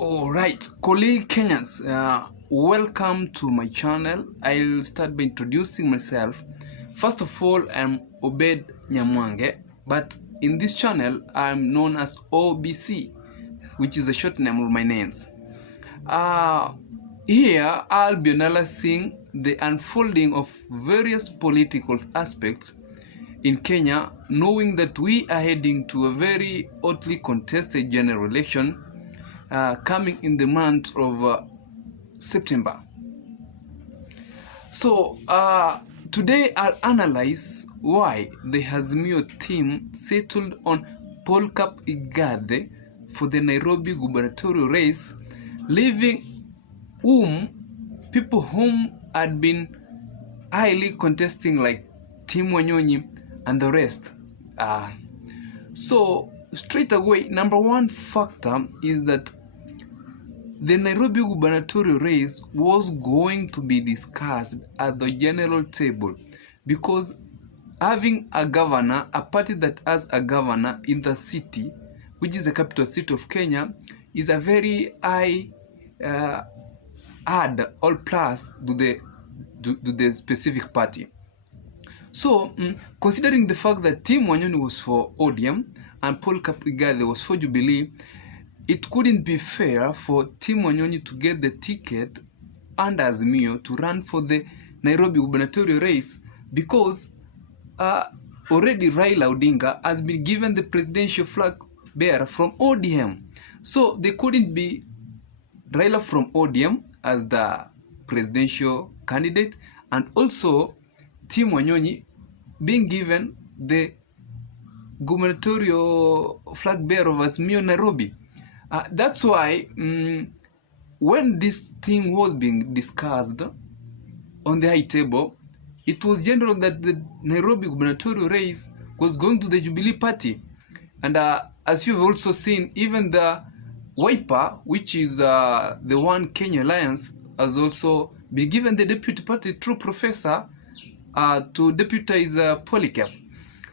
Alright, colleague Kenyans, welcome to my channel. I'll start by introducing myself. First of all, I'm Obed Nyamwange, but in this channel, I'm known as OBC, which is a short name of my names. Here, I'll be analyzing the unfolding of various political aspects in Kenya, knowing that we are heading to a very hotly contested general election coming in the month of September. So today I'll analyze why the AZIMIO team settled on Polycarp Igathe for the Nairobi Gubernatorial race, leaving people whom had been highly contesting like Tim Wanyonyi and the rest. So straight away, number one factor is that the Nairobi gubernatorial race was going to be discussed at the general table because having a governor, a party that has a governor in the city, which is the capital city of Kenya, is a very high add or plus to the specific party. So, considering the fact that Tim Wanyonyi was for ODM and Polycarp Igathe was for Jubilee, it couldn't be fair for Tim Wanyonyi to get the ticket and AZIMIO to run for the Nairobi gubernatorial race because already Raila Odinga has been given the presidential flag bearer from ODM. So they couldn't be Raila from ODM as the presidential candidate and also Tim Wanyonyi being given the gubernatorial flag bearer of AZIMIO Nairobi. That's why when this thing was being discussed on the high table, it was general that the Nairobi gubernatorial race was going to the Jubilee party. And as you've also seen, even the Wiper, which is the One Kenya Alliance, has also been given the deputy party through Professor to deputize Polycarp.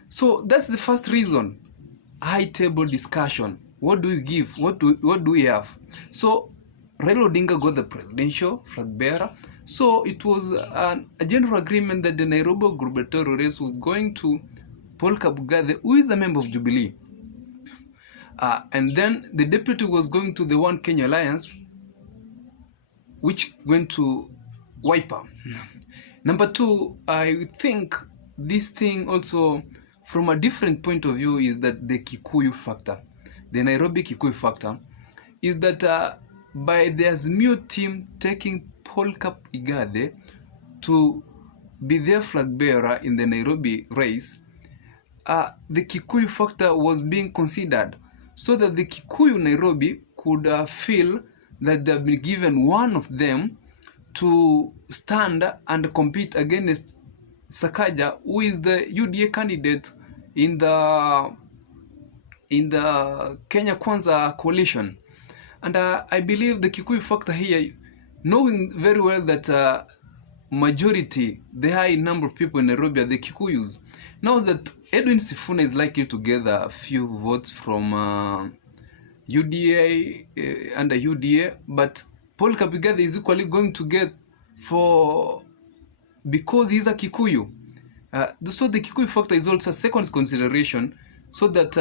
So that's the first reason, high table discussion. What do we give? What do we have? So Raila Odinga got the presidential flag bearer. So it was a general agreement that the Nairobi gubernatorial race was going to Polycarp Igathe, who is a member of Jubilee. And then the deputy was going to the One Kenya Alliance, which went to Wiper. Number two, I think this thing also, from a different point of view, is that the Kikuyu factor. The Nairobi Kikuyu factor is that by the AZIMIO team taking Polycarp Igathe to be their flag bearer in the Nairobi race, the Kikuyu factor was being considered so that the Kikuyu Nairobi could feel that they have been given one of them to stand and compete against Sakaja, who is the UDA candidate in the Kenya Kwanza coalition. And I believe the Kikuyu factor here, knowing very well that majority, the high number of people in Nairobi are the Kikuyus, now that Edwin Sifuna is likely to gather a few votes from UDA, under UDA, but Polycarp Igathe is equally going to get because he's a Kikuyu. So the Kikuyu factor is also a second consideration, so that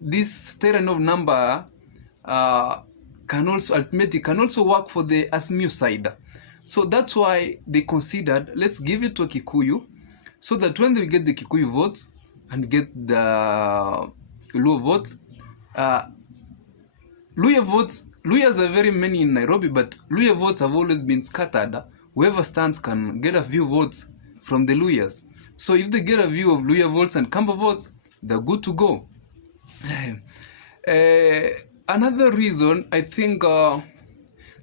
this terrain of number can also work for the AZIMIO side. So that's why they considered, let's give it to a Kikuyu, so that when they get the Kikuyu votes and get the Luo votes, Luyas are very many in Nairobi, but Luya votes have always been scattered. Whoever stands can get a few votes from the Luyas. So if they get a view of Luya votes and Kamba votes, they're good to go. Another reason, I think, the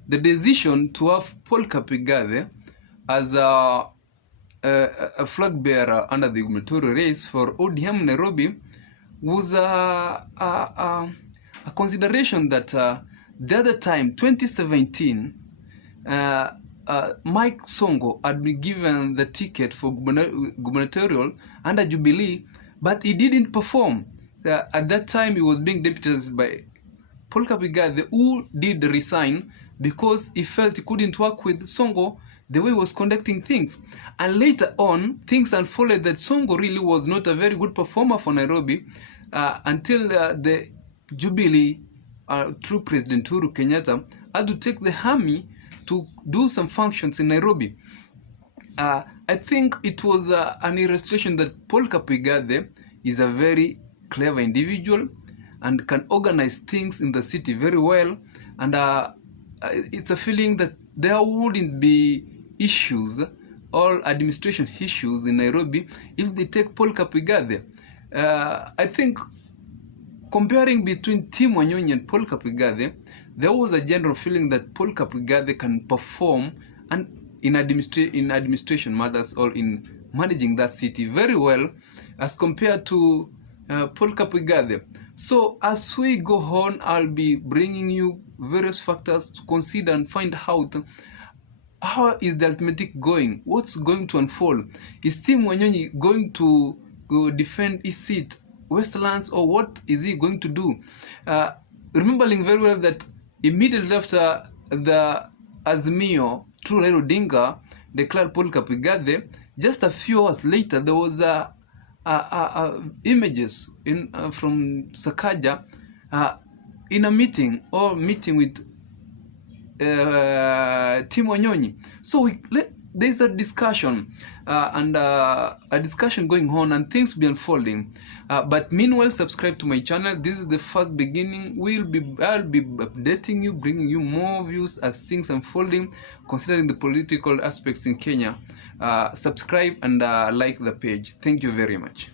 decision to have Polycarp Igathe as a flag bearer under the gubernatorial race for ODM Nairobi was a consideration that the other time, 2017, Mike Songo had been given the ticket for gubernatorial under Jubilee, but he didn't perform. At that time, he was being deputized by Polycarp Igathe, who did resign because he felt he couldn't work with Songo the way he was conducting things. And later on, things unfolded that Songo really was not a very good performer for Nairobi until the Jubilee through President Uhuru Kenyatta had to take the army to do some functions in Nairobi. I think it was an illustration that Polycarp Igathe is a very clever individual and can organize things in the city very well. And it's a feeling that there wouldn't be issues or administration issues in Nairobi if they take Polycarp Igathe. I think comparing between Tim Wanyonyi and Polycarp Igathe, there was a general feeling that Polycarp Igathe can perform and in administration matters or in managing that city very well as compared to Polycarp Igathe. So as we go on, I'll be bringing you various factors to consider and find out how is the arithmetic going, what's going to unfold. Is Tim Wanyonyi going to defend his seat, Westlands, or what is he going to do? Remembering very well that immediately after the AZIMIO through Raila Odinga declared Polycarp Igathe, just a few hours later there was images from Sakaja in a meeting with Tim Wanyonyi. So there's a discussion and a discussion going on, and things will be unfolding. But meanwhile, subscribe to my channel. This is the first beginning. I'll be updating you, bringing you more views as things unfolding, considering the political aspects in Kenya. Subscribe and like the page. Thank you very much.